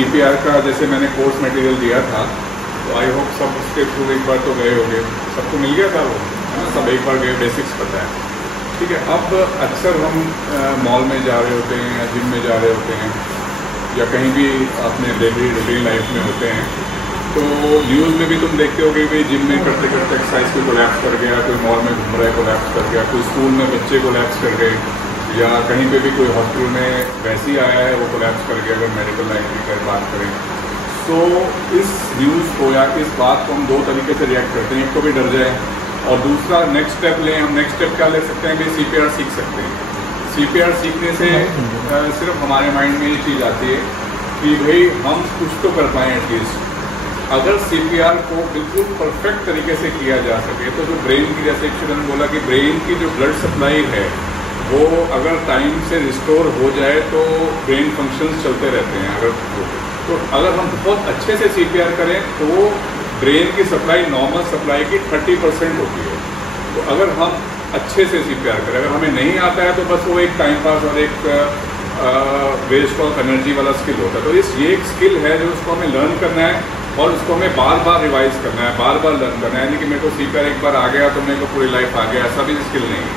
CPR का जैसे मैंने कोर्स मटेरियल दिया था, तो आई होप सब उसके थ्रू एक बार तो गए होंगे, सबको मिल गया था वो, है ना, सब एक बार गए, बेसिक्स पता है, ठीक है। अब अक्सर हम मॉल में जा रहे होते हैं या जिम में जा रहे होते हैं या कहीं भी अपने डेली रूटीन लाइफ में होते हैं, तो न्यूज़ में भी तुम देखते हो कि भाई जिम में करते करते एक्सरसाइज कोई कोलैप्स कर गया, कोई मॉल में घूम रहा है कोलैप्स कर गया, कोई स्कूल में बच्चे कोलैप्स कर गए, या कहीं पे भी कोई हॉस्पिटल में वैसे ही आया है वो कोलैप्स कर गया, अगर मेडिकल लाइन की बात करें। तो इस न्यूज़ को या इस बात को हम दो तरीके से रिएक्ट करते हैं, एक तो भी डर जाए और दूसरा नेक्स्ट स्टेप लें। हम नेक्स्ट स्टेप क्या ले सकते हैं कि CPR सीख सकते हैं। CPR सीखने से सिर्फ हमारे माइंड में ये चीज़ आती है कि भाई हम कुछ तो कर पाएँ एटलीस्ट। अगर CPR को बिल्कुल परफेक्ट तरीके से किया जा सके तो जो ब्रेन की, जैसे किरण बोला कि ब्रेन की जो ब्लड सप्लाई है वो अगर टाइम से रिस्टोर हो जाए तो ब्रेन फंक्शंस चलते रहते हैं। अगर हम बहुत अच्छे से CPR करें तो ब्रेन की सप्लाई नॉर्मल सप्लाई की 30% होती है। तो अगर हम अच्छे से CPR करें, अगर हमें नहीं आता है तो बस वो एक टाइम पास और एक वेस्ट ऑफ एनर्जी वाला स्किल होता है। तो ये एक स्किल है जो उसको हमें लर्न करना है और उसको हमें बार बार रिवाइज करना है, बार बार लर्न करना है। यानी कि मेरे को CPR एक बार आ गया तो मेरे को पूरी लाइफ आ गया, ऐसा भी स्किल नहीं है,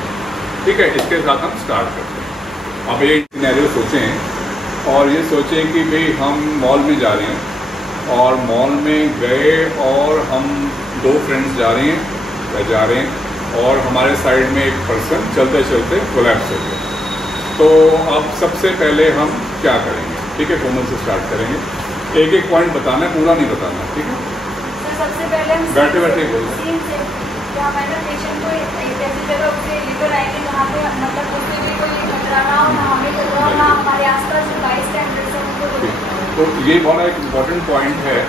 ठीक है। इसके साथ हम स्टार्ट करते हैं। अब एक सिनेरियो सोचें और ये सोचें कि भाई हम मॉल में जा रहे हैं और मॉल में गए और हम दो फ्रेंड्स जा रहे हैं और हमारे साइड में एक पर्सन चलते चलते कोलैप्स हो गया। तो अब सबसे पहले हम क्या करेंगे, ठीक है, कोमल से स्टार्ट करेंगे। एक एक पॉइंट बताना है, पूरा नहीं बताना, ठीक है। सर सबसे पहले हम बैठे बैठे बोलो। सीन से क्या हमारे पेशेंट को एक ऐसी जगह पे लेकर आएंगे जहाँ पे मतलब उसके लिए कोई खतरा ना हो, ना हमें खतरा हो, ना हमारे आसपास जो बाईस्टैंडर्स हैं उनको। तो ये बड़ा एक इम्पॉर्टेंट पॉइंट है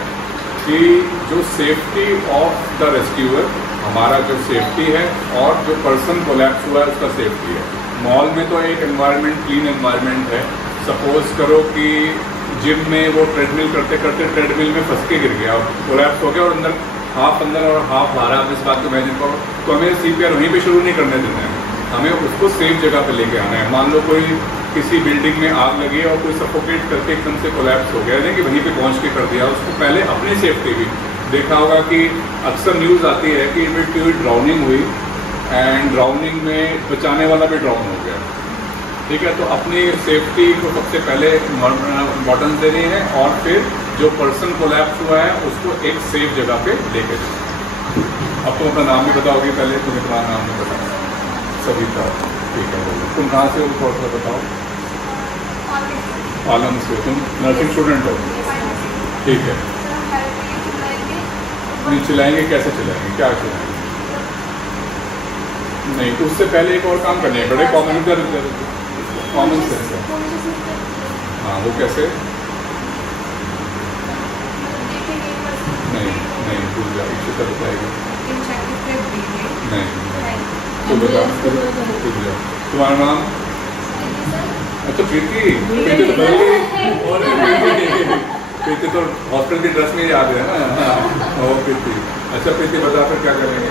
कि जो सेफ्टी ऑफ द रेस्क्यूअर, हमारा जो सेफ्टी है और जो पर्सन कोलैप्स हुआ है उसका सेफ्टी है। मॉल में तो एक एनवायरनमेंट, क्लीन एनवायरनमेंट है। सपोज करो कि जिम में वो ट्रेडमिल करते करते ट्रेडमिल में फंस के गिर गया, कोलैप्स हो गया और अंदर और हाफ बाहर, आप इस बात को इमेजिन करो। तो हमें CPR वहीं पे शुरू नहीं करने देना है, हमें उसको सेफ जगह पे लेके आना है। मान लो कोई किसी बिल्डिंग में आग लगी और कोई सफोकेट करके एकदम से कोलैप्स हो गया, यानी कि वहीं पे पहुंच के कर दिया। उसको पहले अपनी सेफ्टी भी देखा होगा कि अक्सर न्यूज़ आती है कि इनमें ड्राउनिंग हुई एंड ड्राउनिंग में बचाने वाला भी ड्राउन हो गया, ठीक है। तो अपनी सेफ्टी को सबसे पहले इम्पोर्टेंस देनी है और फिर जो पर्सन कोलैप्स हुआ है उसको एक सेफ जगह पे लेके जाओ। अब तुम अपना नाम भी बताओगे, पहले तुम्हें तुम्हारा नाम नहीं बताओ। सविता, ठीक है, तुम कहाँ से हो थोड़ा सा बताओ। आलम से। तुम नर्सिंग स्टूडेंट हो, ठीक है। नहीं चलाएंगे, कैसे चलाएंगे, क्या चलाएंगे? नहीं, तो उससे पहले एक और काम करने हैं, बड़े कॉमन सेंस है। हाँ, वो कैसे? नहीं भूल जा, इससे सब बताएगा। नहीं तो बता, तुम्हारा नाम? अच्छा प्रीति, प्रीति तो प्रीति तो हॉस्पिटल की ड्रेस में याद है ना। हाँ प्रीति। अच्छा प्रीति बता फिर क्या करेंगे?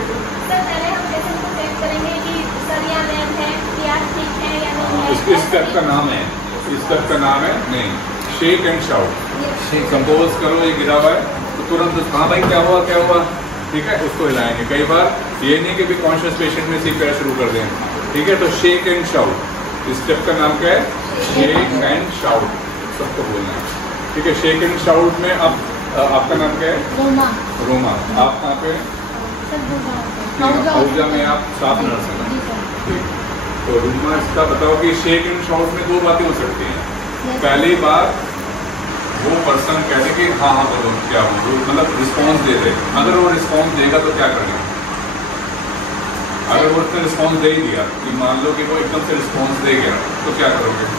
इसके स्टेप का नाम है, इस स्टेप का नाम है नहीं, शेक एंड शाउट। कंपोज करो ये गिरा हुआ है तो तुरंत हाँ भाई क्या हुआ, ठीक है, उसको हिलाएंगे। कई बार ये नहीं कि भी कॉन्शियस पेशेंट में CPR शुरू कर दें, ठीक है। तो शेक एंड शाउट, इस स्टेप का नाम क्या है? शेक एंड शाउट, सबको बोलना है, ठीक है। शेक एंड शाउट में अब आपका नाम क्या है? रोमा। आप कहाँ पे? ऊर्जा में आप स्टाफ नर्स हैं ना। तो रोमा, इसका बताओ कि शेक एंड शाउट में दो बातें हो सकती हैं। पहली बात वो पर्सन कहते कि हाँ बोलो क्या हो, मतलब रिस्पॉन्स दे दे। अगर वो रिस्पॉन्स देगा तो क्या करेंगे? अगर वो उसने रिस्पॉन्स दे ही दिया कि मान लो कि वो एकदम से रिस्पॉन्स दे गया तो क्या करोगे?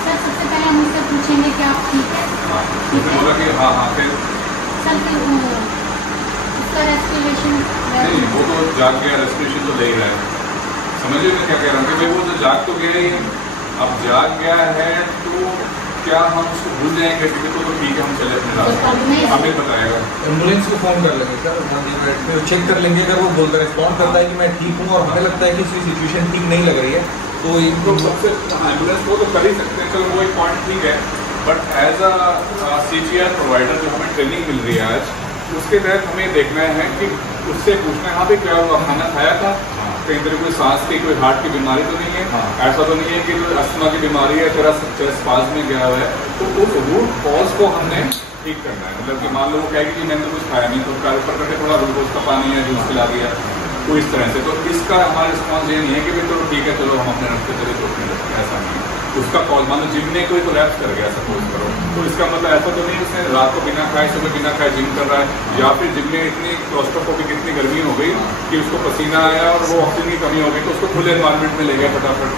सर सबसे पहले हम उससे पूछेंगे कि आप ठीक है। हाँ, उसने बोला कि हाँ फिर सर फिर उसका रेस्पिरेशन नहीं, वो तो जाग गया, रेस्पिरेशन तो ले ही रहा है। समझिए मैं क्या कह रहा हूँ कि वो तो जाग तो गया ही है। अब जाग गया है तो क्या हम उसको भूल जाएंगे कि तो ठीक है हम चले अपने रास्ते? हमें बताएगा, एम्बुलेंस को फोन कर लेंगे सर, फिर चेक कर लेंगे। अगर वो बोलता है, रिस्पॉन्ड करता है कि मैं ठीक हूँ और हमें लगता है कि इसकी सिचुएशन ठीक नहीं लग रही है तो इनको सबसे एम्बुलेंस को तो कर ही सकते हैं। चलो वो एक पॉइंट ठीक है, but as a CGR provider जो हमें ट्रेनिंग मिल रही है आज, उसके तहत हमें देखना है कि उससे पूछना है हाँ भाई क्या हुआ, खाना खाया था, कहीं तेरे कोई सांस की कोई हार्ट की बीमारी तो नहीं है, ऐसा तो नहीं है कि अस्थमा की बीमारी है, तेरा चेस्ट पास में गया हुआ है। तो उस रूट कॉज को हमने ठीक करना है। मतलब कि मान लो वो कहेगी कि मैंने तो कुछ खाया नहीं, तो उसका ऊपर करके थोड़ा ग्लूकोज का पानी या जूस पिला दिया, तो इस तरह से। तो इसका हमारा रिस्पॉन्स ये नहीं है कि भाई चलो ठीक है चलो हम अपने रास्ते चले सोचने लगते हैं, ऐसा नहीं है। उसका कॉज मान लो जिम में कोई कोलैप्स कर गया सपोज करो, तो इसका मतलब ऐसा तो नहीं उसने रात को बिना खाए सुबह बिना खाए जिम कर रहा है, या फिर जिम में इतनी क्लॉस्ट्रोफोबिक इतनी गर्मी हो गई कि उसको पसीना आया और वो ऑक्सीजन की कमी हो गई, तो उसको खुले एनवायरनमेंट में ले गया फटाफट।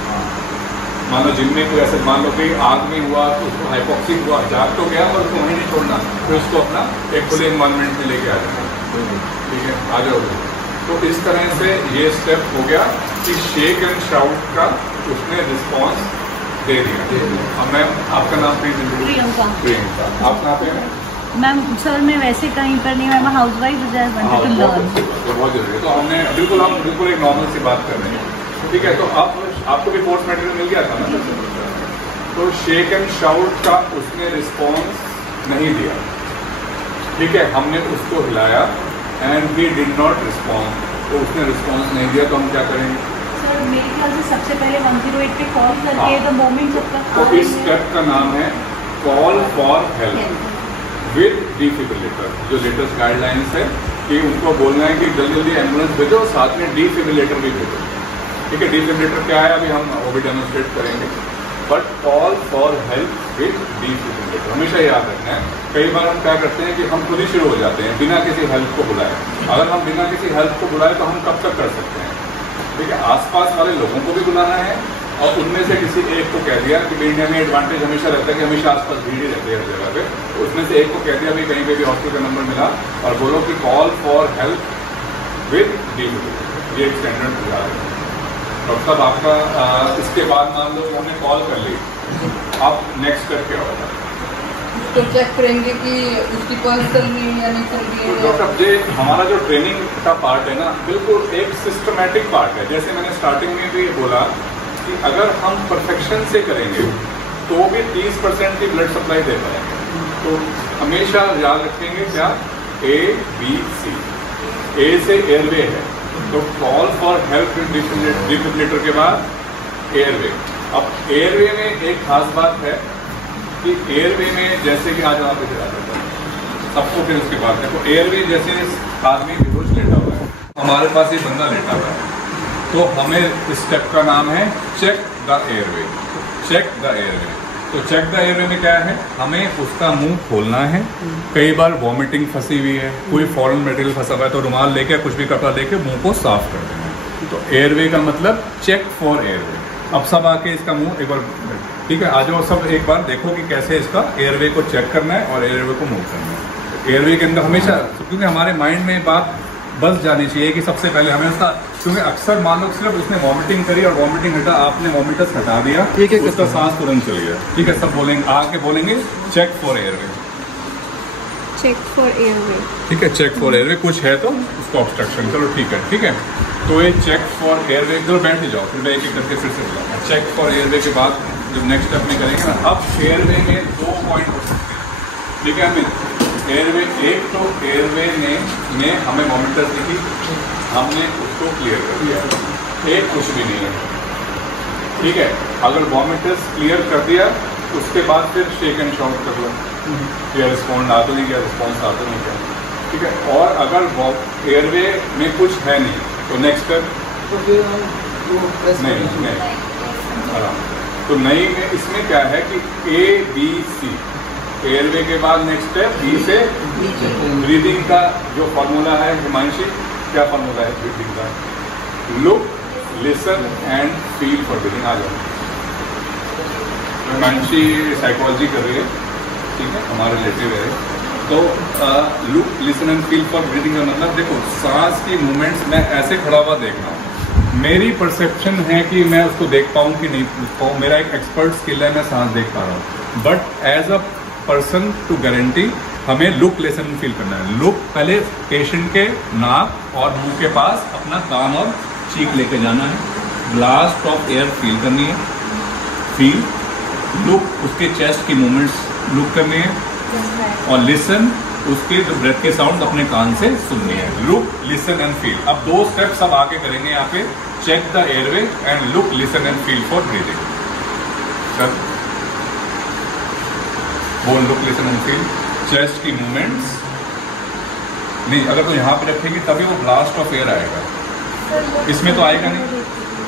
मान लो जिम में कोई ऐसे मान लो कि आग में हुआ तो उसको हाइपोक्सिक हुआ, जाग तो गया पर उसको वहीं नहीं छोड़ना, फिर उसको अपना एक खुले एनवायरनमेंट में लेके आ जाना, ठीक है, आ जाओगे। तो इस तरह से ये स्टेप हो गया कि शेक एंड शाउट का उसने रिस्पॉन्स दे दिया। अब मैम आपका नाम प्लीज? प्रियंका। प्रियंका, आप कहाँ पे हैं? मैम सर मैं वैसे कहीं पर नहीं, मैं हाउस वाइफ बहुत जरूरी है। तो हमने हम बिल्कुल एक नॉर्मल सी बात कर रहे हैं, ठीक है। तो आपको भी कोर्स मटेरियल मिल गया था ना, तो शेक एंड शाउट का उसने रिस्पॉन्स नहीं दिया, ठीक है। हमने उसको हिलाया and we did not respond, तो उसने रिस्पॉन्स नहीं दिया, तो हम क्या करेंगे? सर मेरे ख्याल से सबसे पहले 108 पे कॉल करके द मोमेंट सबका। तो इस स्टेप का नाम है call for help with defibrillator. जो लेटेस्ट गाइडलाइंस है कि उनको बोलना है कि जल्दी जल्दी एम्बुलेंस भेजो, साथ में डिफिब्रिलेटर भी भेजो, ठीक है। डिफिब्रिलेटर क्या है अभी हम वो भी डेमोन्स्ट्रेट करेंगे, but call for help with defibrillator हमेशा याद रखना है। कई बार हम क्या करते हैं कि हम खुद ही शुरू हो जाते हैं बिना किसी हेल्प को बुलाए। अगर हम बिना किसी हेल्प को बुलाए तो हम कब तक कर सकते हैं, ठीक है। आसपास वाले लोगों को भी बुलाना है और उनमें से किसी एक को कह दिया कि इंडिया में एडवांटेज हमेशा रहता है कि हमेशा आसपास भीड़ ही रहती है हर जगह पे, तो उसमें से एक को कह दिया भाई कहीं पे भी हॉस्पिटल का नंबर मिला और बोलो कि call for help with defibrillator, ये एक स्टैंडर्ड बुला है। और तब आपका इसके बाद मान लो कि हमने कॉल कर ली, आप नेक्स्ट स्टेप क्या होगा? तो चेक करेंगे कि उसकी पल्स चल रही है या नहीं चल रही है। डॉक्टर जे हमारा जो ट्रेनिंग का पार्ट है ना, बिल्कुल एक सिस्टमैटिक पार्ट है। जैसे मैंने स्टार्टिंग में भी बोला कि अगर हम परफेक्शन से करेंगे तो भी 30% की ब्लड सप्लाई दे पाएंगे। तो हमेशा याद रखेंगे क्या, ABC, ए से एयरवे है, तो call for help with defibrillator के बाद एयरवे। अब एयरवे में एक खास बात है कि एयरवे में जैसे कि आज वहाँ पे चला जाता है सबको, फिर उसके बाद देखो एयरवे जैसे आदमी बेहोश लेटा हुआ है, हमारे पास ये बंदा लेटा हुआ है, तो हमें इस स्टेप का नाम है check the airway. Check the airway, तो चेक द एयरवे में क्या है, हमें उसका मुंह खोलना है। कई बार वॉमिटिंग फंसी हुई है, कोई फॉरेन मटेरियल फंसा हुआ है, तो रुमाल लेके कुछ भी कपड़ा लेके मुंह को साफ कर देना है। तो एयरवे का मतलब चेक फॉर एयरवे। अब सब आके इसका मुंह एक बार, ठीक है, आ जाओ सब एक बार देखो कि कैसे इसका एयरवे को चेक करना है और एयरवे को मूव करना है। एयरवे के अंदर हमेशा, क्योंकि हमारे माइंड में बात बस जानी चाहिए कि सबसे पहले हमें उसका, क्योंकि अक्सर मान लो सिर्फ उसने वॉमिटिंग करी और वॉमिटिंग हटा, आपने वॉमिटस हटा दिया, उसका सांस तुरंत चल गया, ठीक है। सब बोलेंगे, आके बोलेंगे check for airway, check for airway, ठीक है। चेक फॉर एयरवे कुछ है तो उसको ऑब्स्ट्रक्शन, चलो ठीक है, ठीक है। तो ये चेक फॉर एयरवे, चलो बैठ जाओ, फिर मैं एक एक करके फिर से बुलाऊंगा। चेक फॉर एयरवे के बाद जब नेक्स्ट स्टेप में करेंगे ना, अब एयरवे में 2 पॉइंट हो सकते हैं, ठीक है। हमें एयरवे, एक तो एयरवे ने हमें वॉमिटर्स दिखी, हमने उसको क्लियर कर दिया, एक कुछ भी नहीं है, ठीक है। अगर वॉमिटर्स क्लियर कर दिया उसके बाद फिर शेक एंड शाउट कर लो, क्या रिस्पॉन्ड आ तो नहीं गया, रिस्पॉन्स आ तो नहीं गया, ठीक है। और अगर एयरवे में कुछ है नहीं तो नेक्स्ट स्टेप नहीं आराम। तो नई में इसमें क्या है कि ABC, एयरवे के बाद नेक्स्ट स्टेप बी से ब्रीदिंग का जो फॉर्मूला है, हिमांशी क्या फॉर्मूला है ब्रीदिंग का? Look, listen and feel for breathing. आ जाओ, हिमांशी साइकोलॉजी कर रही है, ठीक है, हमारे रिलेटिव है। तो look, listen and feel for breathing का मतलब देखो, सांस की मूवमेंट्स मैं ऐसे खड़ा हुआ देख रहा हूँ, मेरी परसेप्शन है कि मैं उसको देख पाऊँ कि नहीं देख पाऊँ, मेरा एक एक्सपर्ट स्किल है, मैं सांस देख पा रहा हूँ, but as a person to guarantee हमें लुक, लिसन, फील करना है। लुक, पहले पेशेंट के नाक और मुंह के पास अपना कान और चीक लेके जाना है, ब्लास्ट ऑफ एयर फील करनी है, फील, लुक, उसके चेस्ट की मूवमेंट्स लुक करनी है, और लिसन, उसके जो ब्रेथ के साउंड अपने कान से सुननी है। Look, listen and feel. अब 2 स्टेप्स अब आगे करेंगे यहाँ पे। Check the airway and look, listen and feel for breathing. Sir बोल, look, listen and feel. Chest की मूवमेंट्स नहीं, अगर तो यहाँ पे रखेगी तभी वो ब्लास्ट ऑफ एयर आएगा, इसमें तो आएगा नहीं।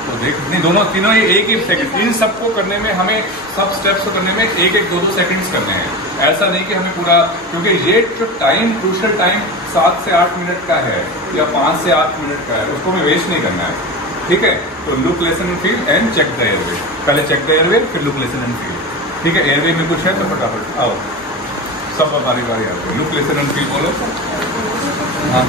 तो देख, नहीं, दोनों तीनों एक ही सेकंड, इन सबको करने में हमें, सब स्टेप्स को करने में 1-2 सेकंड्स करने हैं। ऐसा नहीं कि हमें पूरा, क्योंकि ये जो टाइम, क्रूशियल टाइम 7 से 8 मिनट का है या 5 से 8 मिनट का है, उसको हमें वेस्ट नहीं करना है, ठीक है। तो look, listen and feel and check the airway. पहले चेक द एयरवे, फिर लुक, लिसन एंड फील, ठीक है। एयरवे में कुछ है तो फटाफट आओ, सब बारी बारी आते हैं। लुक, लिसन एंड फील बोलो। हाँ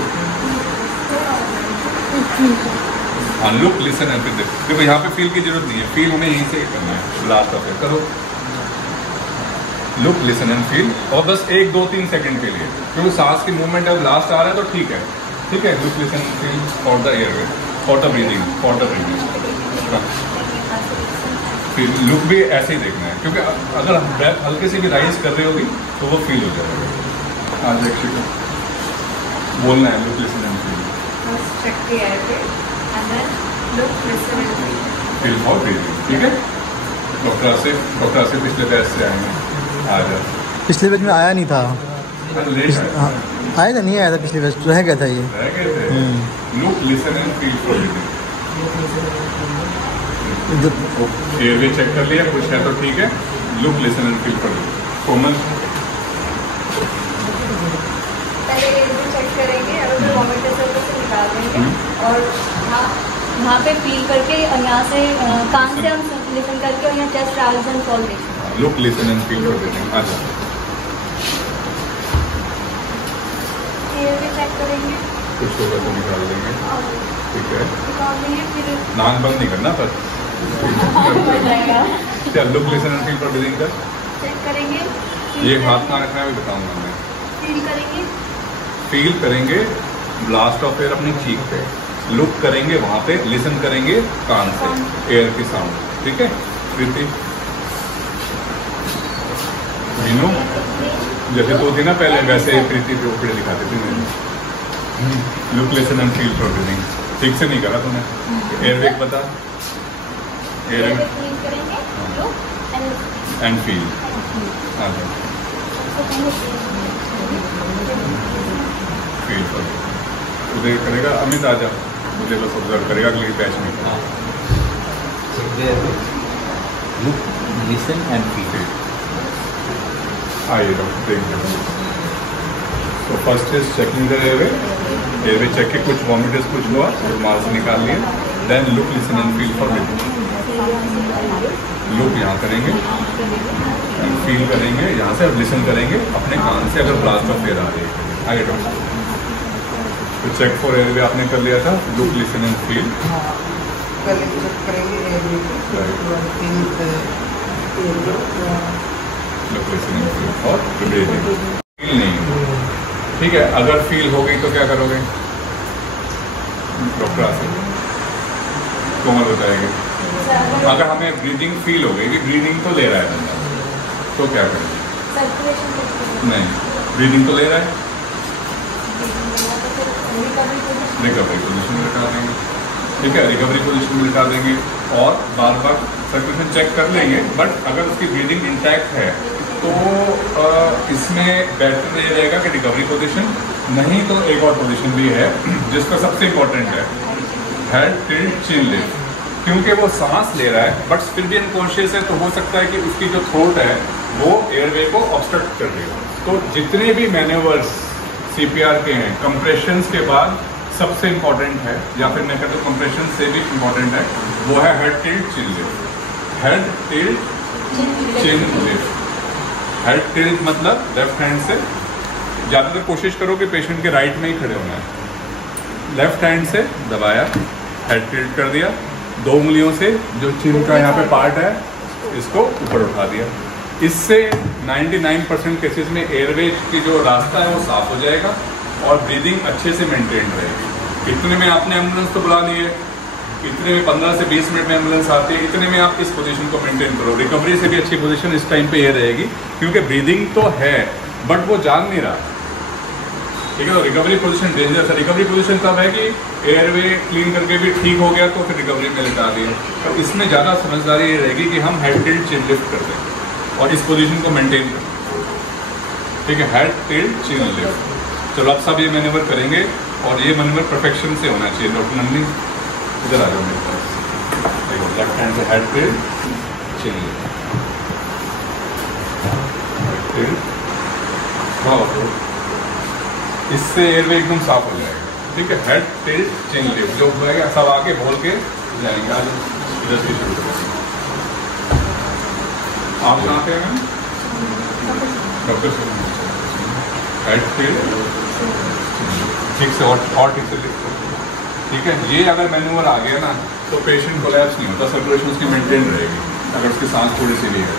हाँ, लुक, लिसन एंड फील। देखो यहाँ पे फील की जरूरत नहीं है, फील हमें यहीं से करना है। ब्लास्ट ऑफ एयर करो, लुक, लिसन एंड फील, और बस 1-2-3 सेकंड के लिए, क्योंकि सांस की मूवमेंट है, ब्लास्ट आ रहा है तो ठीक है, ठीक है। Look, listen and feel for the airway, for the breathing, for the breathing. फिर लुक भी ऐसे ही देखना है, क्योंकि अगर ब्रेथ हल्के से भी राइज कर रही होगी तो वो फील हो जाएगा। आज एक बोलना है, look, listen and feel. check the airway and then look, listen and feel. Feel for breathing, ठीक है। डॉक्टर से पिछले बैच से आएंगे, आ जाओ। पिछले बैच में आया नहीं था, हाँ, आया था, नहीं आया था पिछले बैच, रह गया था ये। रह गए थे। Look, listen and feel for breathing. Airway check कर लिया, कुछ है तो ठीक है। Look, listen and feel for breathing. Komal, पहले एयरवे चेक करेंगे, अगर वॉमिट है तो उसे निकाल देंगे, और यहाँ पे फील करके और यहाँ से कान से हम लिसन करके, और यहाँ चेस्ट राइज एंड फॉल देखते। Look, listen and feel for breathing. अच्छा, एयरवे चेक करेंगे, कुछ होगा तो निकाल देंगे, ठीक है। निकाल देंगे, फिर नाक बंद नहीं करना पर। क्या look, listen and feel for breathing का चेक करेंगे, ये हाथ ना रखना है, भी बताऊंगा मैं। फील करेंगे, फील करेंगे ब्लास्ट ऑफ एयर अपनी चीक पे, लुक करेंगे वहां पे, लिसन करेंगे कान से एयर की साउंड, ठीक है। प्रीति, मीनू, जैसे तो थी ना पहले, वैसे ही प्रीति पे ऊपर दिखाती थी मैंने। Look, listen and feel for breathing ठीक से नहीं करा तूने। एयरवेक बता। एयरवे फील करेंगे, look and and feel. Feel for Uday करेगा, अमित आजा, मुझे बस ऑब्जर्व करेगा अगले बैच में। Look, listen and feel. आइए डॉक्टर देख। तो first is checking the airway check के, कुछ वॉमिटर्स कुछ हुआ और मार से निकाल लिए। Then look, listen and feel for breathing. Look यहाँ करेंगे, फील करेंगे यहाँ से, और लिसन करेंगे अपने कान से अगर ब्लास्ट ऑफ एयर आ रही है। आगे डॉक्टर, तो चेक फॉर एयरवे आपने कर लिया था। Look, listen and feel look, listen and feel for breathing. Feel नहीं, ठीक है। अगर फील हो गई तो क्या करोगे डॉक्टर आसिफ? कोमल बताएंगे। अगर हमें ब्रीदिंग फील हो गई कि ब्रीदिंग तो ले रहा है बंदा, तो क्या करें? नहीं, ब्रीदिंग तो ले रहा है, रिकवरी पोजीशन में लिटा देंगे, ठीक है। रिकवरी पोजीशन में लिटा देंगे और बार बार सर्कुलेशन चेक कर लेंगे। बट अगर उसकी ब्रीदिंग इंटैक्ट है तो इसमें बेटर ये रहेगा कि रिकवरी पोजीशन, नहीं तो एक और पोजीशन भी है जिसका सबसे इम्पोर्टेंट है, हेड टिल्ट चिन लिफ्ट। क्योंकि वो सांस ले रहा है बट फिर भी अनकॉन्शियस है, तो हो सकता है कि उसकी जो थ्रोट है वो एयरवे को ऑब्स्ट्रक्ट कर रही हो। तो जितने भी मैन्यूवर्स सीपीआर के हैं, कंप्रेशंस के बाद सबसे इम्पोर्टेंट है, या फिर मैं कहता हूँ कंप्रेशन से भी इम्पोर्टेंट है, वो है हेड टिल्ट चिन लिफ्ट। हेड टिल्ट चिन लिफ्ट। हेड टिल्ट मतलब लेफ्ट हैंड से, ज़्यादातर कोशिश करो कि पेशेंट के राइट में ही खड़े होना है। लेफ्ट हैंड से दबाया, हेड टिल्ट कर दिया, 2 उंगलियों से जो चिन का यहाँ पे पार्ट है इसको ऊपर उठा दिया। इससे 99% केसेस में एयरवे की जो रास्ता है वो साफ हो जाएगा और ब्रीदिंग अच्छे से मेंटेन रहेगी। इतने में आपने एम्बुलेंस तो बुला लिए, इतने 15 से 20 मिनट में एम्बुलेंस आती है, इतने में आप इस पोजीशन को मेंटेन करो। रिकवरी से भी अच्छी पोजीशन इस टाइम पे ये रहेगी, क्योंकि ब्रीदिंग तो है बट वो जान नहीं रहा, ठीक है। तो रिकवरी पोजीशन डेंजर है। रिकवरी पोजीशन कब है कि एयरवे क्लीन करके भी ठीक हो गया तो फिर रिकवरी में लेटा दिया। तो इसमें ज़्यादा समझदारी ये रहेगी कि हम हेड टिल्ट चिन लिफ्ट कर दें और इस पोजीशन को मेंटेन करें, ठीक है। हेड टिल्ट चिन लिफ्ट। चलो आप सब ये मैन्यूवर करेंगे और ये मैन्यूवर परफेक्शन से होना चाहिए। डॉक्टर नंदी इधर आ जाओ मेरे पास, देखो लेफ्ट हैंड से हेड टिल्ट चिन लिफ्ट, इससे एयरवे एकदम साफ हो जाएगा, ठीक है। हेड टिल्ट चिन लिफ्ट जो होगा सब आके बोल के जाएंगे। आज इधर से शुरू करेंगे। आप कहाँ पे हैं? डॉक्टर से हेड टिल्ट ठीक से और ठीक से लिखो, ठीक है। ये अगर मैन्यूअल आ गया ना तो पेशेंट कोलैप्स नहीं होता, सर्कुलेशन उसकी मेंटेन रहेगी अगर उसकी सांस थोड़ी सी भी है।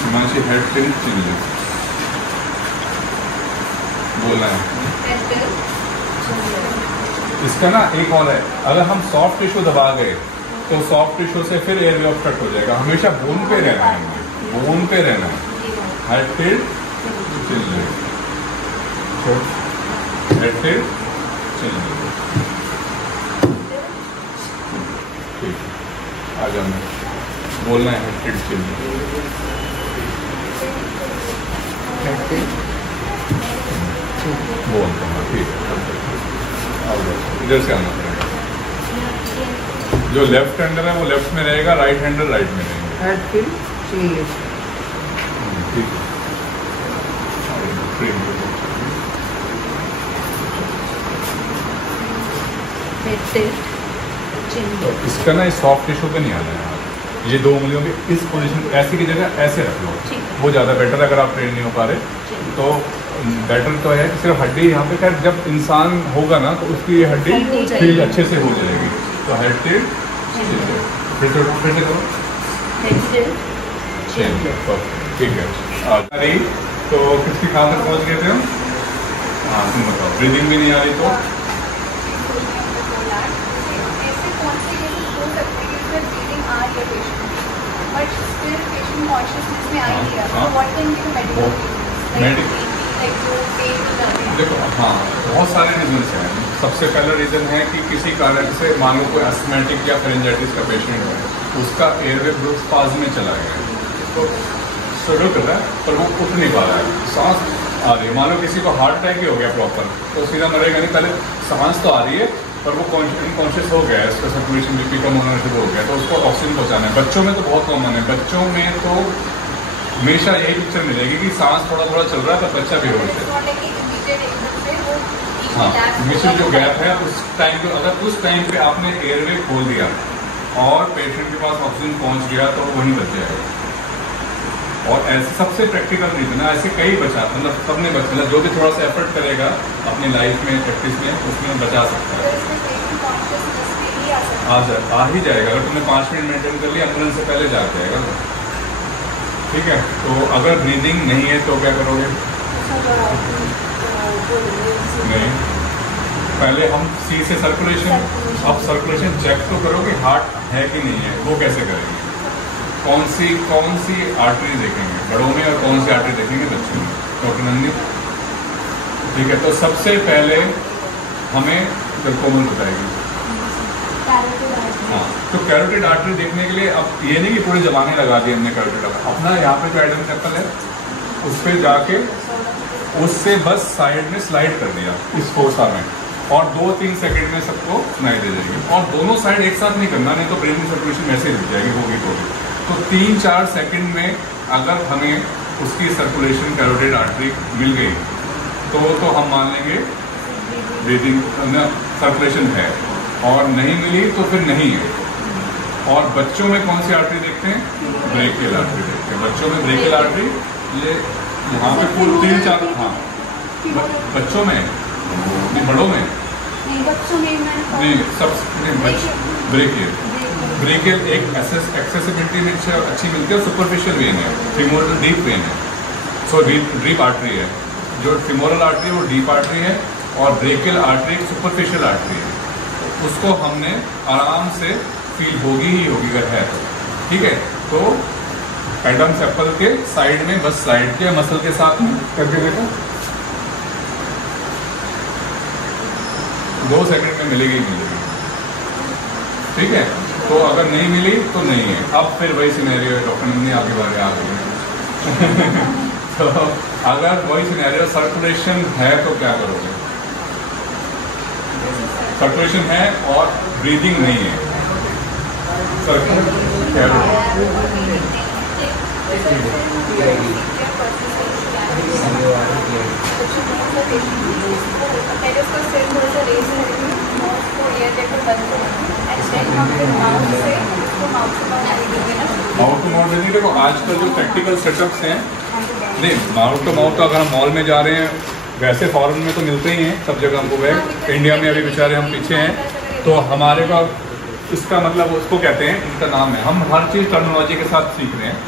हिमांशी हेड टिल्ट चिन लिफ्ट बोलना है। इसका ना एक और है, अगर हम सॉफ्ट टिश्यू दबा गए तो सॉफ्ट टिश्यू से फिर एयरवे ऑब्स्ट्रक्ट हो जाएगा। हमेशा बोन पे रहना है, बोन पे रहना है। हेड टिल्ट चिन लिफ्ट, हेड टिल्ट चिन लिफ्ट, ठीक। आ जाना बोलना है हेड टिल्ट चिन लिफ्ट, बोलता हूँ, ठीक है। इधर से आना पड़ेगा। जो लेफ्ट हैंडर है वो लेफ्ट में रहेगा, राइट हैंडर राइट में रहेगा। हेड टिल्ट चिन लिफ्ट, ठीक है। तो इसका ना इस सॉफ्ट टिश्यू पे नहीं आना है। ये दो उंगलियों के इस पोजीशन ऐसे की जगह ऐसे रख लो, वो ज़्यादा बेटर। अगर आप ट्रेन नहीं हो पा रहे तो बेटर तो है कि सिर्फ हड्डी यहाँ पे, खैर जब इंसान होगा ना तो उसकी ये हड्डी फील अच्छे से हो जाएगी। तो हेड टिल्ट फिर से करो, ठीक है। अरे तो किसकी कहाँ तक पहुँच गए थे हम? हाँ तुम बताओ, ब्रीदिंग भी नहीं आ रही तो ऐसे कौन से केसेस हो सकते हैं कि उसमें ब्रीदिंग आ रही है patient but still patient consciousness में आ ही नहीं रहा, तो व्हाट कैन बी मेडिकल देखो, हाँ बहुत सारे रीजंस हैं। सबसे पहला रीज़न है कि किसी कारण से मान लो कोई एस्थमेटिक या फेरेंजाइटिस का पेशेंट है, उसका एयरवे ब्लड स्पाज्म में चला गया, तो स्ट्रगल कर रहा है पर वो उठ नहीं पा रहा है, सांस आ रही है। मान लो किसी को हार्ट अटैक ही हो गया प्रॉपर, तो सीधा मरेगा नहीं, पहले सांस तो आ रही है पर वो इनकॉन्शियस हो गया है, इसका सर्कुलेशन बीपी कम होना शुरू हो गया, तो उसको ऑक्सीजन पहुँचाना है। बच्चों में तो बहुत कॉमन है, बच्चों में तो हमेशा यही पिक्चर मिलेगी कि सांस थोड़ा थोड़ा चल रहा है पर बच्चा बेहोश है। हाँ, मिशन जो गैप है उस टाइम पे, अगर उस टाइम पे आपने एयरवे खोल दिया और पेशेंट के पास ऑक्सीजन पहुंच गया तो वहीं बच जाएगा। और ऐसे सबसे प्रैक्टिकल रीजन है, ऐसे कई बचा, मतलब सबने बच, मतलब जो भी थोड़ा सा एफर्ट करेगा अपनी लाइफ में प्रैक्टिस में उसमें बचा सकता है। आ ही जाएगा अगर तुमने 5 मिनट मेंटेन कर लिया, एम्बुलेंस से पहले जा जाएगा। ठीक है, तो अगर ब्रीदिंग नहीं है तो क्या करोगे? नहीं, पहले हम सी से सर्कुलेशन, अब सर्कुलेशन चेक तो करो कि हार्ट है कि नहीं है। वो कैसे करेंगे? कौन सी आर्टरी देखेंगे बड़ों में और कौन सी आर्टरी देखेंगे बच्चों में? डॉक्टर नंदी, ठीक है। तो सबसे पहले हमें कोमल बताएगी। हाँ, तो कैरोटिड आर्टरी देखने के लिए अब ये नहीं कि पूरी जबानें लगा दी हमने कैरोटिड आर्टरी, अपना यहाँ पे जो एडम चप्पल है उस पर जाके उससे बस साइड में स्लाइड कर दिया इस फोर्सा में, और 2-3 सेकंड में सबको सुनाई दे जाएगी। और दोनों साइड एक साथ नहीं करना, नहीं तो ब्रेन की सर्कुलेशन वैसे ही रुक जाएगी, होगी तो 3-4 सेकंड में अगर हमें उसकी सर्कुलेशन कैरोटिड आर्टरी मिल गई तो हम मान लेंगे ब्रीदिंग सर्कुलेशन है, और नहीं मिली तो फिर नहीं है। और बच्चों में कौन सी आर्टरी देखते हैं? ब्रेकियल आर्टरी देखते हैं। बच्चों में ब्रेकियल आर्टरी ये यहाँ पे कुल 3-4, हाँ बच्चों में नहीं, बड़ों में नहीं, सब ब्रेकियल एक एक्सेसिबिलिटी में अच्छी मिलती है, सुपरफिशियल वेन है, फिमोरल डीप वेन है, सो डीप आर्टरी है। जो फिमोरल आर्टरी है वो डीप आर्टरी है और ब्रेकियल आर्टरी एक सुपरफिशियल आर्टरी है। उसको हमने आराम से फील होगी ही होगी अगर है तो, ठीक है। तो एडम्स एप्पल के साइड में, बस साइड के मसल के साथ में करके देखो, 2 सेकंड में मिलेगी मिलेगी, ठीक है। तो अगर नहीं मिली तो नहीं है। अब फिर वही सिनेरियो है, डॉक्टर ने आगे बारे आ गई तो अगर वही सिनेरियो सर्कुलेशन है तो क्या करोगे? सर्कुलेशन है और ब्रीदिंग नहीं है, क्या माउथ टू माउथ नहीं। देखो आजकल जो प्रैक्टिकल सेटअप्स हैं, नहीं माउथ टू माउथ तो अगर हम मॉल में जा रहे हैं, वैसे फॉरेन में तो मिलते ही हैं सब जगह हमको बैग, इंडिया में अभी बेचारे हम पीछे हैं, तो हमारे पास इसका मतलब उसको कहते हैं, इनका नाम है, हम हर चीज़ टर्मिनोलॉजी के साथ सीख रहे हैं।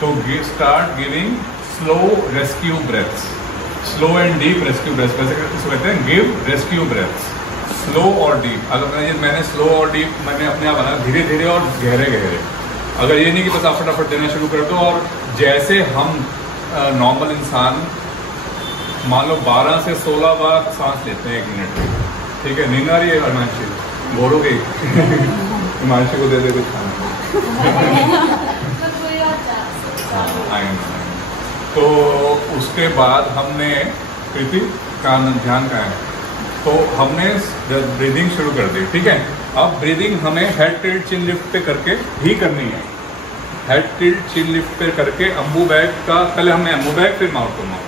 तो start giving slow rescue breaths, slow and deep rescue breaths, वैसे इसको कहते हैं गिव रेस्क्यू ब्रेथ्स, स्लो और डीप। अगर मैंने स्लो और डीप मैंने अपने आप बनाया, धीरे धीरे और गहरे गहरे। अगर ये नहीं कि बस आप फटाफट देना शुरू कर दो, और जैसे हम नॉर्मल इंसान मान लो 12 से 16 बार सांस लेते हैं 1 मिनट में, ठीक है। नींद आ रही है हिमांशी, बोलोगे हिमांशी को दे दे कुछ खाना तो उसके बाद हमने कृति का ध्यान का है, तो हमने ब्रीदिंग शुरू कर दी, ठीक है। अब ब्रीदिंग हमें हेड टिल्ट चिन लिफ्ट पे करके ही करनी है। हेड टिल्ट चिन लिफ्ट पे करके अम्बू बैग का, पहले हमने अम्बू बैग फिर mouth to mouth.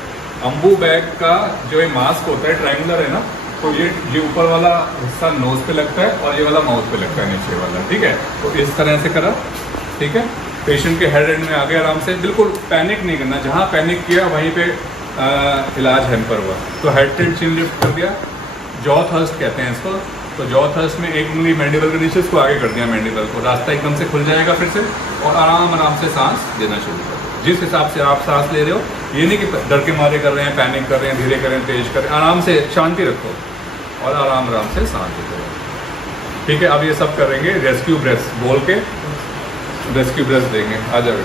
Ambu bag का जो ये मास्क होता है ट्रायंगुलर है ना, तो ये ऊपर वाला हिस्सा नोज पे लगता है और ये वाला माउथ पे लगता है, नीचे वाला, ठीक है। तो इस तरह से करा, ठीक है। पेशेंट के हेड एंड में आगे आराम से, बिल्कुल पैनिक नहीं करना, जहाँ पैनिक किया वहीं पे इलाज हैम्पर हुआ। तो हेड टिल्ट चिन लिफ्ट कर दिया, जॉ थर्स्ट कहते हैं इसको। तो जॉ थर्स्ट में 1 उंगली मैंडिबल के नीचे, इसको आगे कर दिया, मैंडिबल को, रास्ता एकदम से खुल जाएगा फिर से, और आराम आराम से सांस देना शुरू कर दो। जिस हिसाब से आप सांस ले रहे हो, ये नहीं कि डर के मारे कर रहे हैं, पैनिक कर रहे हैं, धीरे करें, तेज करें, आराम से शांति रखो और आराम आराम से सांस दो, ठीक है। अब ये सब करेंगे, रेस्क्यू ब्रेथ बोल के रेस्क्यू ब्रेथ देंगे। आ जाओ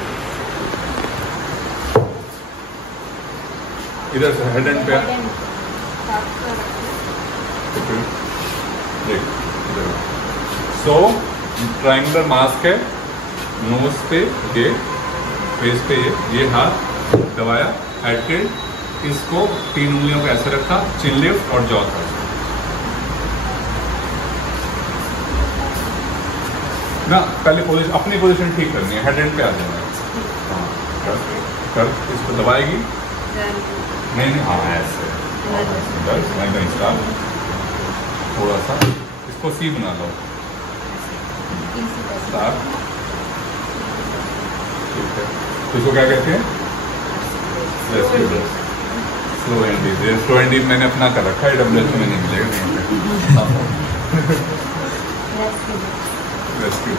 इधर से हेड एंड पे सो ट्रायंगुलर मास्क है, नोज पे ये, फेस पे ये हाथ दबाया, हेड टिल्ट, इसको 3 उंगलियों को ऐसे रखा, चिन लिफ्ट और जॉ थर्स्ट ना। पहले पोजीशन, अपनी पोजीशन ठीक करनी है, हेड एंड पे आ जाना है, कर इसको दबाएगी, नहीं हाँ ऐसे थोड़ा सा इसको सी बना लो, ठीक है। तो इसको क्या कहते हैं? Slow and deep. Slow and deep मैंने अपना कर रखा है, डब्ल्यूएच में नहीं मिलेगा कहीं पे। रेस्क्यू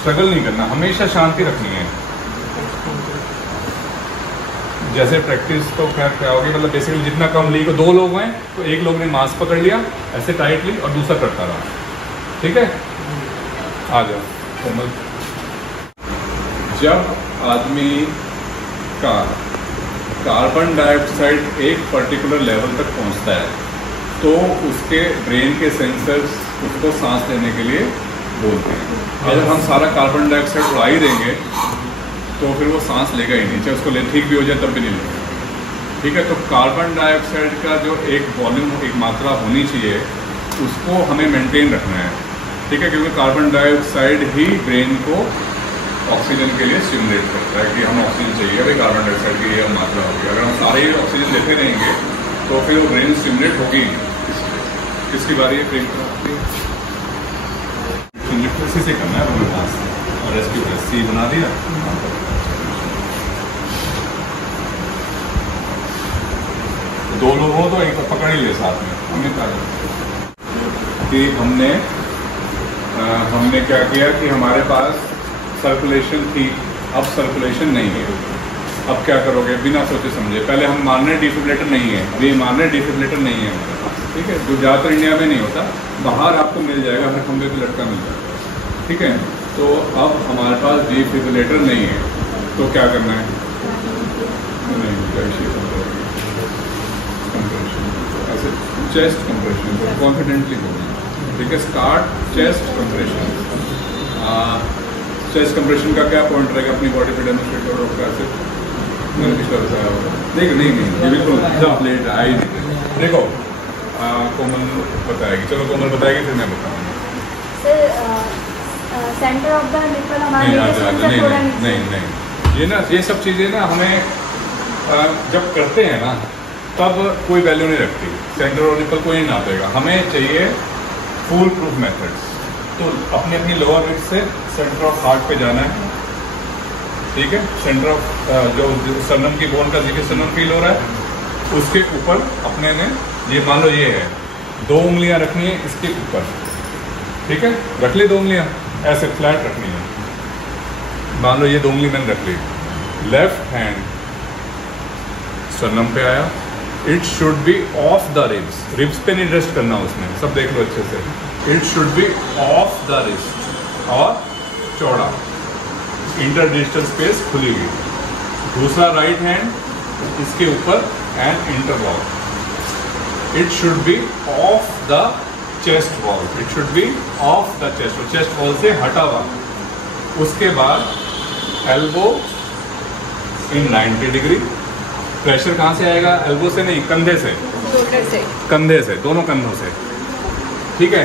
स्ट्रगल नहीं करना, हमेशा शांति रखनी है। जैसे प्रैक्टिस तो क्या होगी, मतलब बेसिकली जितना कम ली को 2 लोग हैं तो एक लोग ने मास्क पकड़ लिया ऐसे टाइटली और दूसरा करता रहा, ठीक है। आ जाओ कोमल। जब आदमी का कार्बन डाइऑक्साइड एक पर्टिकुलर लेवल तक पहुंचता है तो उसके ब्रेन के सेंसर्स उसको सांस लेने के लिए बोलते हैं। अगर हम सारा कार्बन डाइऑक्साइड उड़ा ही देंगे तो फिर वो सांस लेगा ही नहीं, चाहे उसको ले ठीक भी हो जाए तब भी नहीं लेगा, ठीक है। तो कार्बन डाइऑक्साइड का जो एक वॉल्यूम, एक मात्रा होनी चाहिए, उसको हमें मेंटेन रखना है, ठीक है। क्योंकि कार्बन डाइऑक्साइड ही ब्रेन को ऑक्सीजन के लिए स्टिमुलेट करता है कि हमें ऑक्सीजन चाहिए, भाई कार्बन डाइऑक्साइड की ये मात्रा होगी। अगर हम सारे ही ऑक्सीजन लेते रहेंगे तो फिर वो ब्रेन स्टिमुलेट होगी। किसकी बारी है? ब्रेन इसी से करना है, और रेस्क्यू सी बना दिया। दो लोग हो तो एक पकड़ ही ले साथ में। हमने कि हमने क्या किया कि हमारे पास सर्कुलेशन थी, अब सर्कुलेशन नहीं है, अब क्या करोगे बिना सोचे समझे, पहले हम मान रहे हैं डिफिब्रिलेटर नहीं है, अभी मान रहे हैं डिफिब्रिलेटर नहीं है हमारे पास, ठीक है, जो ज़्यादातर इंडिया में नहीं होता, बाहर आपको मिल जाएगा, हर खंबे पे लटका मिल जाएगा, ठीक है। तो अब हमारे पास डिफिब्रिलेटर नहीं है, तो क्या करना है, ऐसे चेस्ट कंप्रेशन कॉन्फिडेंटली बोलना, ठीक है। Start chest compression. Chest compression का क्या पॉइंट रहेगा, अपनी बॉडी पे डेमोस्ट्रेट करो कैसे, मैंने पिछला बताया होगा, नहीं ये बिल्कुल जब लेट आई देखो कोमल बताएगी, चलो कोमल बताएगी फिर मैं बताऊँगा। Sir centre of the nipple हमारे नहीं, ये ना ये सब चीज़ें ना हमें जब करते हैं ना तब कोई वैल्यू नहीं रखती, सेंटर और निपल कोई नहीं नापेगा, हमें चाहिए फुल प्रूफ मेथड्स। तो अपनी अपनी लोअर रिब से सेंटर ऑफ हार्ट पे जाना है, ठीक है, सेंटर ऑफ जो सरनम की बोन का जिसके सरनम फील हो रहा है उसके ऊपर अपने ने ये मान लो ये है 2 उंगलियां रखनी है इसके ऊपर, ठीक है, रख ली 2 उंगलियां ऐसे फ्लैट रखनी है, मान लो ये 2 उंगली मैंने रख ली, लेफ्ट हैंड सरनम पे आया, it should be of the ribs, ribs पे नहीं रेस्ट करना उसमें, सब देख लो अच्छे से, it should be of the wrist और चौड़ा, इंटरडिजिटल स्पेस खुली हुई। दूसरा राइट हैंड इसके ऊपर and interlock, it should be of the chest wall, it should be of the chest wall से हटा हुआ। उसके बाद एल्बो इन 90 डिग्री, प्रेशर कहाँ से आएगा, एल्बो से नहीं, कंधे से, कंधे से, दोनों कंधों से, ठीक है।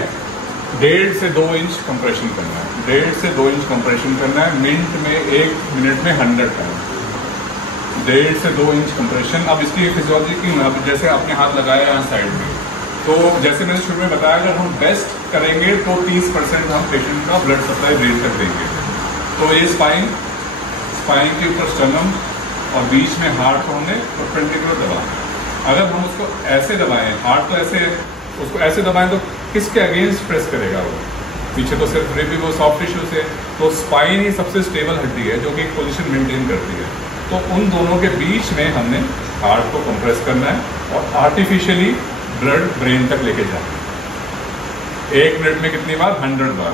1.5 से 2 इंच कंप्रेशन करना है, 1.5 से 2 इंच कंप्रेशन करना है, मिनट में 1 मिनट में 100 टाइम, 1.5 से 2 इंच कंप्रेशन। अब इसकी फिजियोलॉजी की, अब जैसे आपने हाथ लगाया यहाँ साइड में, तो जैसे मैंने शुरू में बताया अगर हम बेस्ट करेंगे तो 30% हम पेशेंट का ब्लड सप्लाई रेज कर देंगे। तो ये स्पाइन के ऊपर स्टर्नम और बीच में हार्ट को हमने परपेंडिकुलर दबाना। अगर हम उसको ऐसे दबाएं, हार्ट तो ऐसे, उसको ऐसे दबाएं तो किसके अगेंस्ट प्रेस करेगा वो, पीछे तो सिर्फ रिब वो सॉफ्ट टिश्यू से, तो स्पाइन ही सबसे स्टेबल हड्डी है जो कि एक पोजीशन मेंटेन करती है। तो उन दोनों के बीच में हमने हार्ट को कंप्रेस करना है और आर्टिफिशियली ब्लड ब्रेन तक लेके जाना है। 1 मिनट में कितनी बार, 100 बार,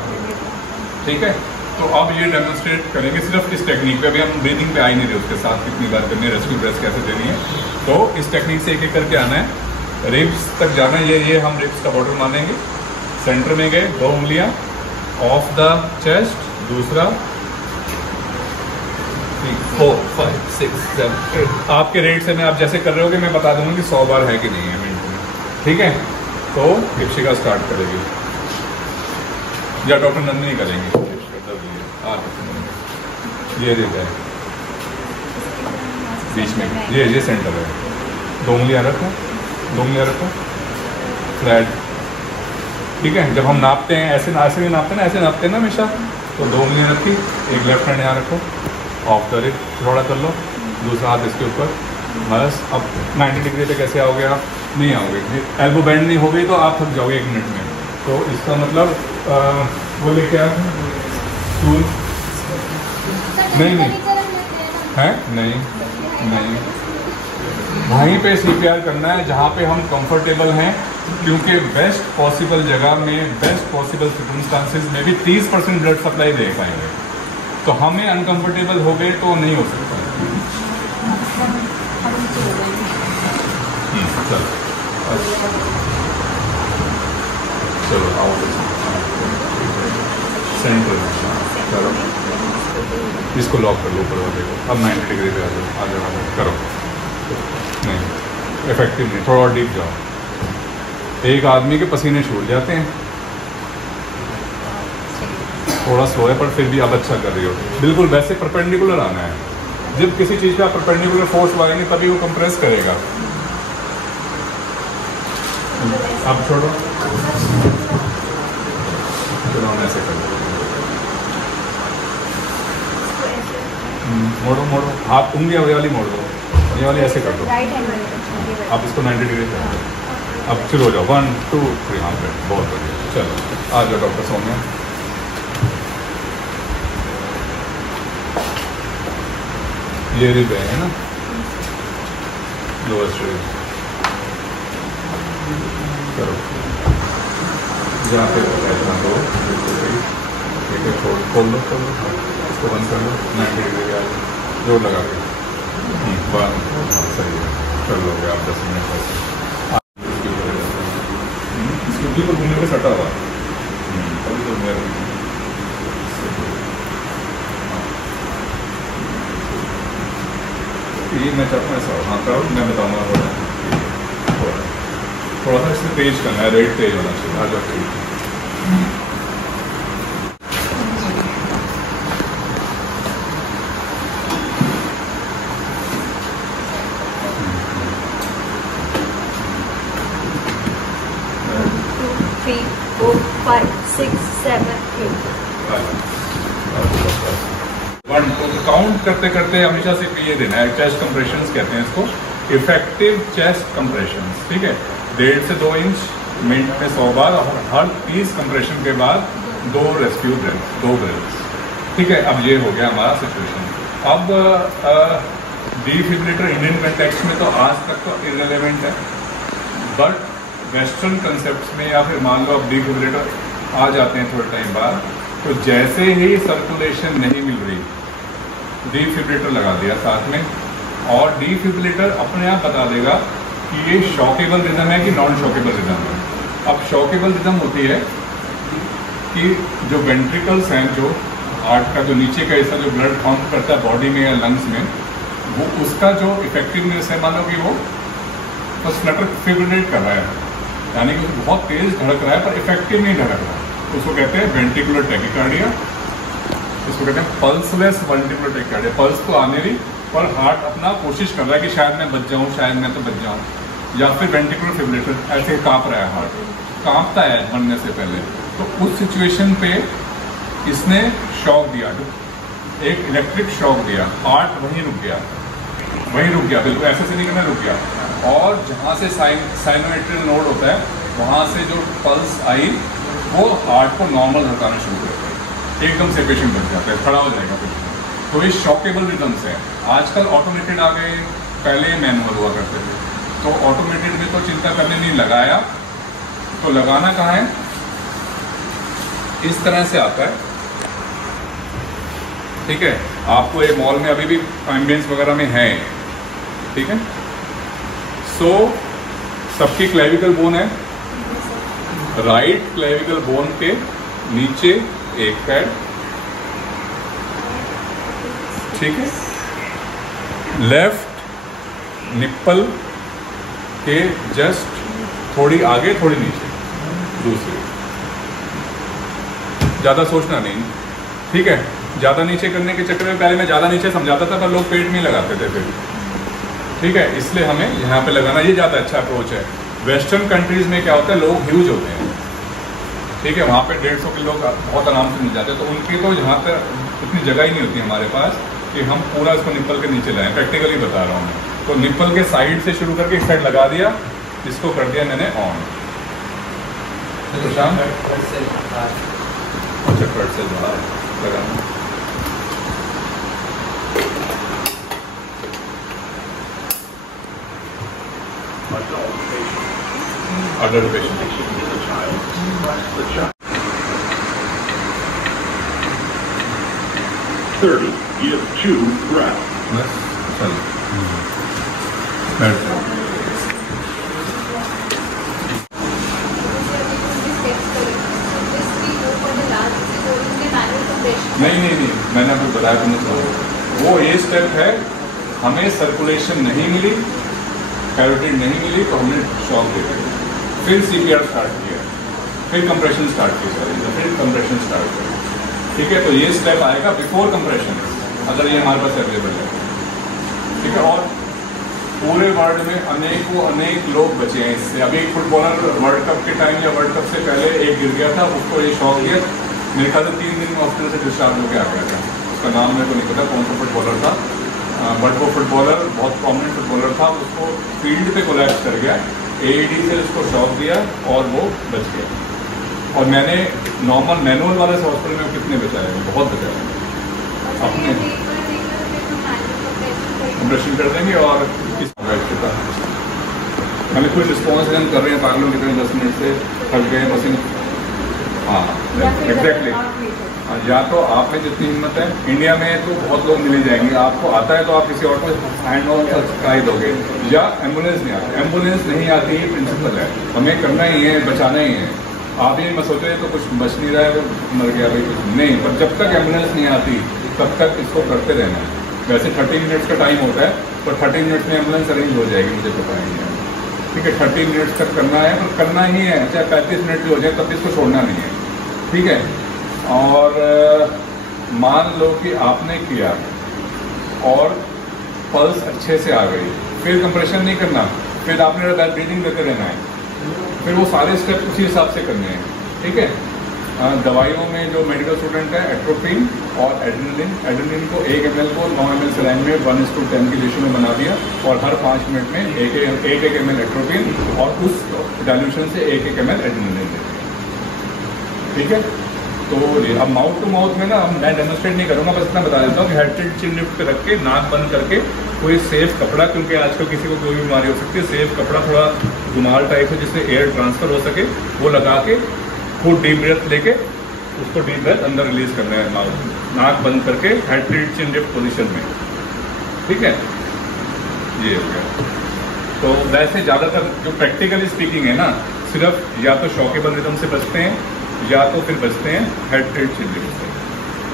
ठीक है। तो अब ये डेमोन्स्ट्रेट करेंगे सिर्फ इस टेक्निक पे, अभी हम ब्रीदिंग पे आई नहीं रहे, उसके साथ कितनी बार करनी है, रेस्क्यू ब्रेथ कैसे देनी है, तो इस टेक्निक से एक एक करके आना है, रिब्स तक जाना है। ये हम रिब्स का बॉर्डर मानेंगे, सेंटर में गए, 2 उंगलियां ऑफ द चेस्ट, दूसरा 3 4 5 6 7 8, आपके रेट से मैं आप जैसे कर रहे होगे मैं बता दूंगा कि 100 बार है कि नहीं है मिनट में, ठीक है। तो दीपिका स्टार्ट करेगी या डॉक्टर नंदिनी करेंगे, ये दे जाए बीच में, ये सेंटर है, 2 उंगलियां रखो, 2 उंगलियां रखो फ्लैट, ठीक है। जब हम नापते हैं ऐसे नहीं नापते ना, ऐसे नापते हैं ना हमेशा, तो 2 उंगलियां रखी, एक लेफ्ट हैंड यहाँ रखो, ऑफ द रिब थोड़ा कर लो, दूसरा हाथ इसके ऊपर, बस। अब 90 डिग्री पे कैसे आओगे आप, नहीं आओगे, एल्बो बेंड नहीं हो गई तो आप थक जाओगे 1 मिनट में। तो इसका मतलब वो लेके आ टूल, नहीं है, नहीं वहीं पे CPR करना है जहाँ पे हम कंफर्टेबल हैं, क्योंकि बेस्ट पॉसिबल जगह में, बेस्ट पॉसिबल सर्कमस्टांसेस में भी 30% ब्लड सप्लाई दे पाएंगे, तो हमें अनकंफर्टेबल हो गए तो नहीं हो सकता। चलो आओ सेंटर करो, इसको लॉक कर लो ऊपर वाले को, अब 90 डिग्री पे आ जाओ करो, नहीं इफेक्टिव नहीं, थोड़ा और डीप जाओ। एक आदमी के पसीने छूट जाते हैं, थोड़ा स्लो है पर फिर भी आप अच्छा कर रही हो, बिल्कुल वैसे परपेंडिकुलर आना है। जब किसी चीज़ पे आप परपेंडिकुलर फोर्स लगाएंगे तभी वो कंप्रेस करेगा। अब छोड़ो, चलो हम ऐसे कर लो, मोड़ो हाथ, उंगलियां वाली मोड़ दो, ये वाली ऐसे कर दो, आप इसको 90 डिग्री कर दो। अब शुरू हो जाओ, 1 2 3, यहाँ पे बहुत बढ़िया। चलो आ जाओ डॉक्टर सौम्या, ये रिब है ना, लोअर रिब। करो जहाँ पे इतना दो, ठीक है, खोल दो, इसको बंद कर लो, 90 डिग्री आ जाए, जोर लगा के बात। हाँ सही है, कर लोगे आप 10 मिनट ऐसे। इसके ऊपर घूमने पे सटा हुआ अभी तो मेरा ये मैं चाहता हूँ ऐसा। हाँ करो, मैं बताऊँगा थोड़ा सा इसमें तेज करना है, रेट तेज होना चाहिए। आ जाओ तेज। काउंट करते करते हमेशा सिर्फ ये देना है, चेस्ट कंप्रेशंस कहते हैं इसको, इफेक्टिव चेस्ट कंप्रेशंस। ठीक है, 1.5 से 2 इंच मिनट में 100 बार, और हर 30 कंप्रेशन के बाद 2 रेस्क्यू ब्रेथ्स, 2 ब्रेथ्स। ठीक है, अब ये हो गया हमारा सिचुएशन। अब डिफिब्रिलेटर इंडियन कंटेक्स्ट में तो आज तक तो इररिलेवेंट है, बट वेस्टर्न कंसेप्ट में या फिर मान लो अब डिफिब्रिलेटर आ जाते हैं थोड़े टाइम बाद, तो जैसे ही सर्कुलेशन नहीं मिल रही डिफिब्रिलेटर लगा दिया साथ में, और डिफिब्रिलेटर अपने आप बता देगा कि ये शॉकेबल रिदम है कि नॉन शॉकेबल रिदम है। अब शॉकेबल रिदम होती है कि जो वेंट्रिकल्स हैं, जो हार्ट का जो नीचे का हिस्सा जो ब्लड पंप करता है बॉडी में या लंग्स में, वो उसका जो इफेक्टिवनेस है, मान लो कि वो तो फ्लटर फिब्रिलेट कर रहा है, यानी कि उसको बहुत तेज धड़क रहा है पर इफेक्टिव नहीं धड़क रहा, उसको कहते हैं वेंट्रिकुलर टैकीकार्डिया। इसको कहते हैं पल्सलेस वेंट्रिकुलर टैकीकार्डिया। पल्स तो आने रही पर हार्ट अपना कोशिश कर रहा है कि शायद मैं बच जाऊं, शायद मैं तो बच जाऊं। या फिर वेंट्रिकुलर फिब्रिलेटर ऐसे कांप रहा है, हार्ट कांपता है बनने से पहले, तो उस सिचुएशन पे इसने शॉक दिया, एक इलेक्ट्रिक शॉक दिया, हार्ट वहीं रुक गया, बिल्कुल ऐसे से नहीं करना, रुक गया। और जहाँ से साइनोएट्रियल नोड होता है वहाँ से जो पल्स आई वो हार्ट को नॉर्मल धड़काना शुरू करता है, एकदम से पेशेंट बच जाता है, खड़ा हो जाएगा पेशेंट। तो ये शॉकेबल रिदम्स है। आजकल ऑटोमेटेड आ गए, पहले मैनुअल हुआ करते थे, तो ऑटोमेटेड में तो चिंता करने नहीं, लगाया तो लगाना कहाँ है, इस तरह से आता है। ठीक है, आपको ये मॉल में अभी भी एम्बियंस वगैरह में है, ठीक है। सो सबकी क्लेविकल बोन है, राइट क्लेविकल बोन के नीचे एक पैड, ठीक है, लेफ्ट निप्पल के जस्ट थोड़ी आगे थोड़ी नीचे दूसरी, ज़्यादा सोचना नहीं, ठीक है। ज़्यादा नीचे करने के चक्कर में पहले मैं ज़्यादा नीचे समझाता था पर लोग पेट में लगाते थे फिर, ठीक है, इसलिए हमें यहाँ पे लगाना, ये ज़्यादा अच्छा अप्रोच है। वेस्टर्न कंट्रीज़ में क्या होता है, लोग ह्यूज होते हैं, ठीक है, वहाँ पे 150 किलो बहुत आराम से मिल जाते हैं, तो उनकी तो यहाँ पर उतनी जगह ही नहीं होती हमारे पास कि हम पूरा इसको निप्पल के नीचे लाएं। प्रैक्टिकली बता रहा हूँ मैं, तो निप्पल के साइड से शुरू करके इस साइड लगा दिया, इसको कर दिया मैंने ऑन। अच्छा, कट से बाहर लगाना, adult patient. 30. Give 2 breaths. बस चल बैठ जाओ। नहीं, मैंने आपको बताया तुमने सुना, वो ये स्टेप है, हमें सर्कुलेशन नहीं मिली, कैरोटिड नहीं मिली तो हमने शॉक दे दिया, फिर CPR स्टार्ट किया, फिर कंप्रेशन स्टार्ट किया, फिर कंप्रेशन स्टार्ट किया, ठीक है। तो ये स्टेप आएगा बिफोर कंप्रेशन, अगर ये हमारे पास अवेलेबल है, ठीक है। और पूरे वर्ल्ड में अनेक लोग बचे हैं इससे। अभी एक फुटबॉलर वर्ल्ड कप के टाइम या वर्ल्ड कप से पहले एक गिर गया था, उसको ये शॉक दिया, मेरे ख्याल से 3 दिन में हॉस्पिटल से डिस्चार्ज होकर आ गया था, उसका नाम मेरे को नहीं पता कौन सा फुटबॉलर था, बट वो फुटबॉलर बहुत प्रोमिनेंट फुटबॉलर था, उसको फील्ड पे कोलैप्स कर गया, AED से उसको शॉक दिया और वो बच गया। और मैंने नॉर्मल मैनुअल वाले से हॉस्पिटल में कितने बचाए, बहुत बचाए अपने। कंप्रेशन कर देंगे और हमें कोई रिस्पॉन्स हम कर रहे हैं पागलों की तरह 10 मिनट से थक गए पसीने। हाँ एग्जैक्टली। या तो आप में जितनी हिम्मत है, इंडिया में तो बहुत लोग मिले जाएंगे, आपको आता है तो आप किसी और को हैंड ऑन करा ही दोगे, या एम्बुलेंस नहीं आती। एम्बुलेंस नहीं आती ही प्रिंसिपल है, हमें करना ही है, बचाना ही है। आप ये मत सोचे तो कुछ बच नहीं रहा है तो मर गया भाई, कुछ नहीं। पर जब तक एम्बुलेंस नहीं आती तब तक इसको करते रहना है। वैसे 30 मिनट्स का टाइम होता है, पर 30 मिनट्स में एम्बुलेंस अरेंज हो जाएगी, मुझे पता नहीं है। ठीक है, 30 मिनट्स तक करना है, पर करना ही है, चाहे 35 मिनट भी हो जाए तब भी इसको छोड़ना नहीं है। ठीक है। और मान लो कि आपने किया और पल्स अच्छे से आ गई, फिर कंप्रेशन नहीं करना, फिर आपने ब्रीदिंग देते रहना है, फिर वो सारे स्टेप उसी हिसाब से करने हैं। ठीक है। दवाइयों में जो मेडिकल स्टूडेंट है, एट्रोपिन और एड्रेनलिन को 1 ml को 9 ml सलाइन में 1:10 के रेशियो में बना दिया, और हर 5 मिनट में 1 ml एट्रोपिन और उस डाइल्यूशन से 1 ml एड्रेनलिन देते हैं। ठीक है। तो अब माउथ टू माउथ में ना मैं डेमोन्स्ट्रेट नहीं करूँगा, बस इतना बता देता हूँ कि हेड टिल्ट चिन लिफ्ट पे रख के नाक बंद करके कोई सेफ कपड़ा, क्योंकि आजकल किसी को कोई भी बीमारी हो सकती है, सेफ कपड़ा थोड़ा रुमाल टाइप है जिससे एयर ट्रांसफर हो सके, वो लगा के खूब डीप ब्रेथ लेके उसको डीप ब्रेथ अंदर रिलीज करना है, माउथ नाक बंद करके हेड टिल्ट चिन लिफ्ट पोजिशन में। ठीक है, ये हो गया। तो वैसे ज़्यादातर जो प्रैक्टिकली स्पीकिंग है ना, सिर्फ या तो शॉकेबल रिदम से बचते हैं या तो फिर बचते हैं हेड टिल्ट चिन लिफ्ट से,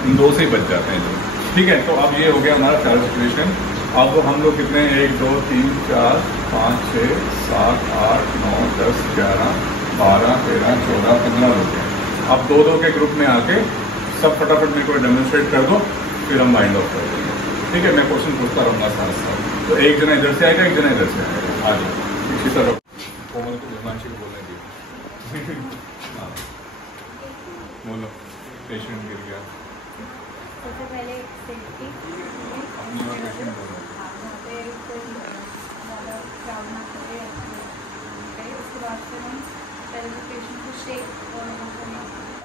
इन दो से ही बच जाते हैं लोग। ठीक है। तो अब ये हो गया हमारा चार सिचुएशन। अब हम लोग कितने हैं, 1 2 3 4 5 6 7 8 9 10 11 12 13 14 15 लोग हैं। अब 2-2 के ग्रुप में आके सब फटाफट मेरे को डेमोन्स्ट्रेट कर दो, फिर हम माइंड ऑफ कर देंगे। ठीक है। मैं क्वेश्चन पूछता रहूँगा साथ साथ, तो एक जना इधर से आएगा, एक जना इधर से आएगा। आ जाओ इसी तरह कोमल को हिमांशी को बोलने दिए। हाँ बोलो। पेशेंट गिर गया, सबसे पहले सेफ्टी अपनी और पेशेंट बोलो। वहाँ पे कोई ज़्यादा क्राउड ना करे, उसके बाद फिर हम पहले पेशेंट को शेक और